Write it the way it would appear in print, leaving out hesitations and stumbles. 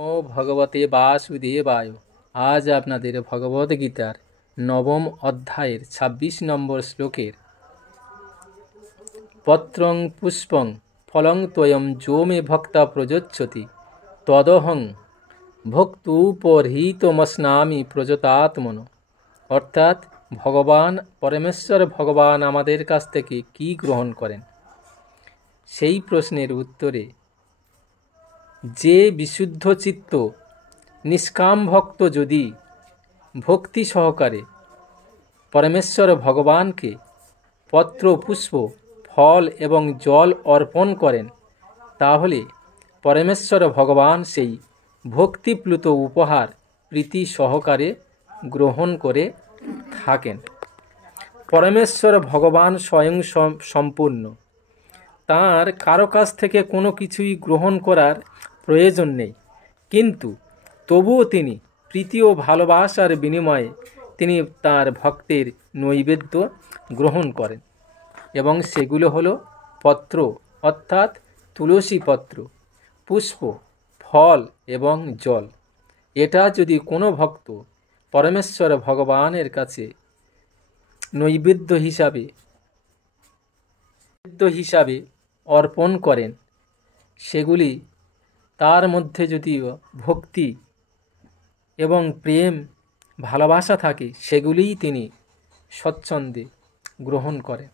ও ভগবতে বাসুদেবায়। আজ আপনাদের ভগবদ্গীতার নবম অধ্যায়ের ২৬ নম্বর শ্লোকের পত্রং পুষ্পং ফলং ত্বয়ং যো মে ভক্তা প্রযচ্ছতি তদহং ভক্তুপরহিতমস্নামি প্রযতাত্মনো। অর্থাৎ ভগবান পরমেশ্বর ভগবান আমাদের কাছ থেকে কি গ্রহণ করেন, সেই প্রশ্নের উত্তরে যে বিশুদ্ধ চিত্ত নিষ্কাম ভক্ত যদি ভক্তি সহকারে পরমেশ্বর ভগবানকে পত্র পুষ্প ফল এবং জল অর্পণ করেন, তাহলে পরমেশ্বর ভগবান সেই ভক্তিপ্লুত উপহার প্রীতি সহকারে গ্রহণ করে থাকেন। পরমেশ্বর ভগবান স্বয়ং সম্পূর্ণ, তাঁর কারো কাছ থেকে কোনো কিছুই গ্রহণ করার প্রয়োজন নেই, কিন্তু তবুও তিনি প্রীতি ও ভালোবাসার বিনিময়ে তিনি তাঁর ভক্তের নৈবেদ্য গ্রহণ করেন, এবং সেগুলো হলো পত্র অর্থাৎ তুলসী পত্র, পুষ্প, ফল এবং জল। এটা যদি কোনো ভক্ত পরমেশ্বর ভগবানের কাছে নৈবেদ্য হিসাবে অর্পণ করেন, সেগুলি তার মধ্যে যদি ভক্তি এবং প্রেম ভালোবাসা থাকে, সেগুলিই তিনি স্বচ্ছন্দে গ্রহণ করেন।